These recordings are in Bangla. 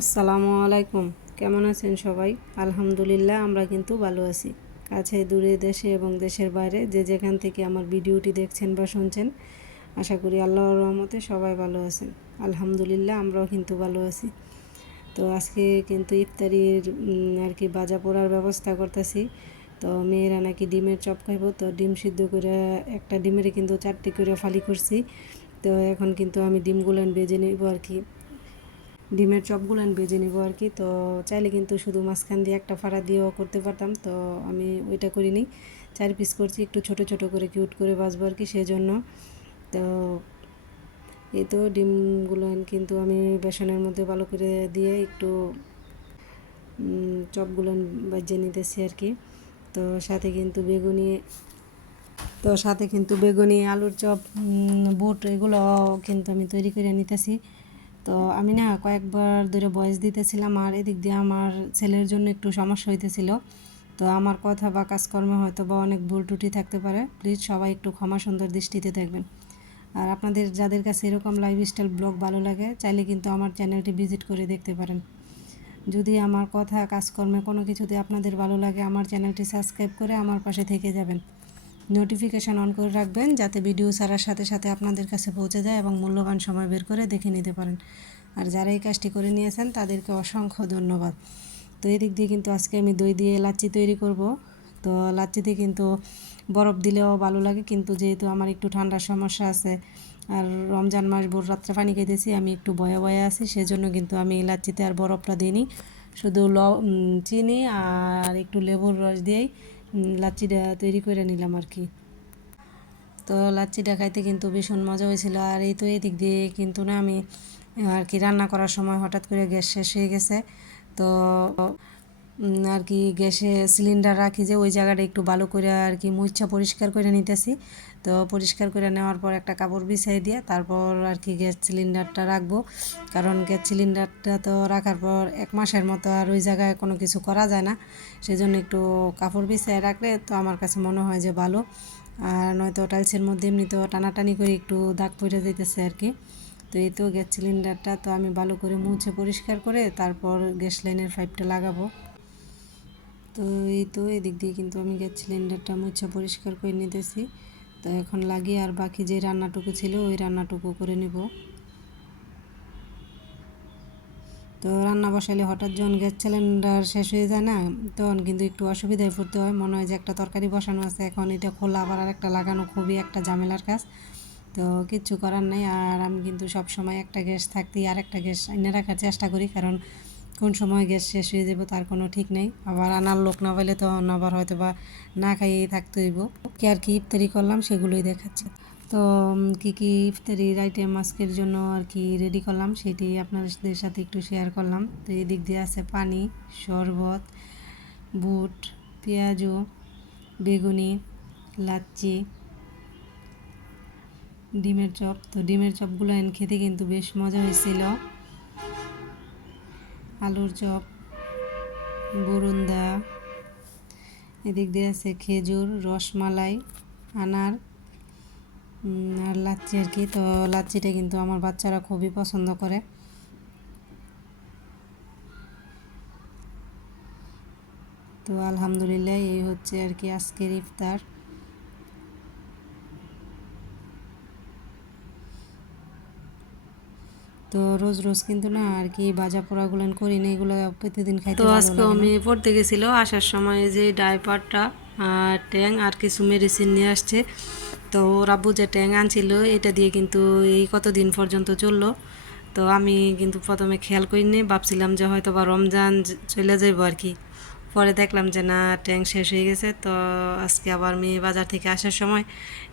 আসসালামু আলাইকুম। কেমন আছেন সবাই? আলহামদুলিল্লাহ আমরা কিন্তু ভালো আছি। কাছে দূরে দেশে এবং দেশের বাইরে যে যেখান থেকে আমার ভিডিওটি দেখছেন বা শুনছেন, আশা করি আল্লাহর রহমতে সবাই ভালো আছেন। আলহামদুলিল্লাহ আমরাও কিন্তু ভালো আছি। তো আজকে কিন্তু ইফতারির আর কি ভাজা পোড়ার ব্যবস্থা করতেছি। তো মেয়েরা নাকি ডিমের চপ খাইব, তো ডিম সিদ্ধ করে একটা ডিমের কিন্তু 4টি করে ফালি করছি। তো এখন কিন্তু আমি ডিমগুলান ভেজে নেব আর কি, ডিমের চপগুলান ভেজে নেব আর কি। তো চাইলে কিন্তু শুধু মাঝখান দিয়ে একটা ফাড়া দিয়েও করতে পারতাম, তো আমি ওইটা করিনি। 4 পিস করছি, একটু ছোট ছোট করে কিউট করে ভাজবো আর কি, সেজন্য। তো এই তো ডিমগুলান কিন্তু আমি বেসনের মধ্যে ভালো করে দিয়ে একটু চপগুলান ভেজে নিতেছি আর কি। তো সাথে কিন্তু বেগুনি আলুর চপ, বুট, এগুলো কিন্তু আমি তৈরি করে নিতেছি। তো আমি না কয়েকবার ধরে ভয়েস দিতেছিলাম, আর এদিক দিয়ে আমার ছেলের জন্য একটু সমস্যা হইতেছিল। তো আমার কথা বা কাজকর্মে হয়তো বা অনেক ভুল ত্রুটি থাকতে পারে, প্লিজ সবাই একটু ক্ষমা সুন্দর দৃষ্টিতে দেখবেন। আর আপনাদের যাদের কাছে এরকম লাইফস্টাইল ব্লগ ভালো লাগে, চাইলে কিন্তু আমার চ্যানেলটি ভিজিট করে দেখতে পারেন। যদি আমার কথা কাজকর্মে কোনো কিছুতে আপনাদের ভালো লাগে, আমার চ্যানেলটি সাবস্ক্রাইব করে আমার পাশে থেকে যাবেন। নোটিফিকেশান অন করে রাখবেন, যাতে ভিডিও ছাড়ার সাথে সাথে আপনাদের কাছে পৌঁছে যায় এবং মূল্যবান সময় বের করে দেখে নিতে পারেন। আর যারা এই কাজটি করে নিয়েছেন তাদেরকে অসংখ্য ধন্যবাদ। তো এদিক দিয়ে কিন্তু আজকে আমি দই দিয়ে লাচ্ছি তৈরি করব। তো লাচ্ছিতে কিন্তু বরফ দিলেও ভালো লাগে, কিন্তু যেহেতু আমার একটু ঠান্ডার সমস্যা আছে আর রমজান মাস ভোর রাত্রে পানি খাইতেছি, আমি একটু ভয়ে ভয়ে আছি, সেজন্য কিন্তু আমি লাচ্ছিতে আর বরফটা দিইনি। শুধু চিনি আর একটু লেবুর রস দিয়েই লাচ্ছিটা তৈরি করে নিলাম আর কি। তো লাচ্ছিটা খাইতে কিন্তু ভীষণ মজা হয়েছিল। আর এই তো এদিক দিয়ে কিন্তু না আমি আর কি রান্না করার সময় হঠাৎ করে গ্যাস শেষ হয়ে গেছে। তো আর কি গ্যাসে সিলিন্ডার রাখি যে ওই জায়গাটা একটু ভালো করে আর কি মুছা পরিষ্কার করে নিতেছি। তো পরিষ্কার করে নেওয়ার পর একটা কাপড় বিছিয়ে দিয়ে তারপর আর কি গ্যাস সিলিন্ডারটা রাখবো, কারণ গ্যাস সিলিন্ডারটা তো রাখার পর 1 মাসের মতো আর ওই জায়গায় কোনো কিছু করা যায় না, সেজন্য একটু কাপড় বিছিয়ে রাখলে তো আমার কাছে মনে হয় যে ভালো। আর নয়তো টাইলসের মধ্যে এমনি তো টানাটানি করে একটু দাগ পড়ে যেতেছে আর কি। তো এই তো গ্যাস সিলিন্ডারটা তো আমি ভালো করে মুছে পরিষ্কার করে তারপর গ্যাস লাইনের পাইপটা লাগাবো। তো এই তো এদিক দিয়ে কিন্তু আমি গ্যাস সিলিন্ডারটা মুছে পরিষ্কার করে নিতেছি। তো এখন লাগিয়ে আর বাকি যে রান্নাটুকু ছিল ওই রান্নাটুকু করে নেব। তো রান্না বসালে হঠাৎ যখন গ্যাস সিলিন্ডার শেষ হয়ে যায় না, তখন কিন্তু একটু অসুবিধায় পড়তে হয়, মনে হয় যে একটা তরকারি বসানো আছে, এখন এটা খোলা আবার আর একটা লাগানো খুবই একটা ঝামেলার কাজ। তো কিচ্ছু করার নেই। আর আমি কিন্তু সব সময় একটা গ্যাস থাকতেই আর একটা গ্যাস এনে রাখার চেষ্টা করি, কারণ কোন সময় গ্যাস শেষ হয়ে যাবে তার কোনো ঠিক নেই। আবার আনার লোক না পাইলে তখন আবার হয়তো বা না খাইয়েই থাকতে হইব। কি আর কি ইফতারি করলাম সেগুলোই দেখাচ্ছি। তো কী কী ইফতারির আইটেম আজকের জন্য আর কি রেডি করলাম সেটি আপনাদের সাথে একটু শেয়ার করলাম। তো এদিক দিয়ে আছে পানি, শরবত, বুট, পেঁয়াজু, বেগুনি, লাচ্ছি, ডিমের চপ। তো ডিমের চপগুলো খেতে কিন্তু বেশ মজা হয়েছিল। আলুর চপ, বরুন্দা, এদিক দিয়ে আছে খেজুর, রসমালাই, আনার আর লাচ্ছি আর কি। তো লাচ্ছিটা কিন্তু আমার বাচ্চারা খুবই পছন্দ করে। তো আলহামদুলিল্লাহ এই হচ্ছে আর কি আজকের ইফতার। তো রোজ রোজ কিন্তু না আর কি ভাজা পোড়াগুলো করি না, এগুলো প্রতিদিন খাইতে ভালো লাগে না। তো আজকে আমি পড়তে গেছিল, আসার সময় যে ডাইপারটা আর ট্যাং আর কিছু মেডিসিন নিয়ে আসছে। তো ওর আব্বু যে ট্যাং আনছিল এটা দিয়ে কিন্তু এই কতদিন পর্যন্ত চললো। তো আমি কিন্তু প্রথমে খেয়াল করিনি, ভাবছিলাম যে হয়তো বা রমজান চলে যাইব আর কি। পরে দেখলাম যে না, ট্যাং শেষ হয়ে গেছে। তো আজকে আবার মেয়ে বাজার থেকে আসার সময়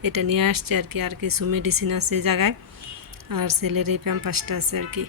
এটা নিয়ে আসছে আর কি। আর কিছু মেডিসিন আছে এই জায়গায়, আর ছেলের এই প্যাম্পাসটা আছে আর কি।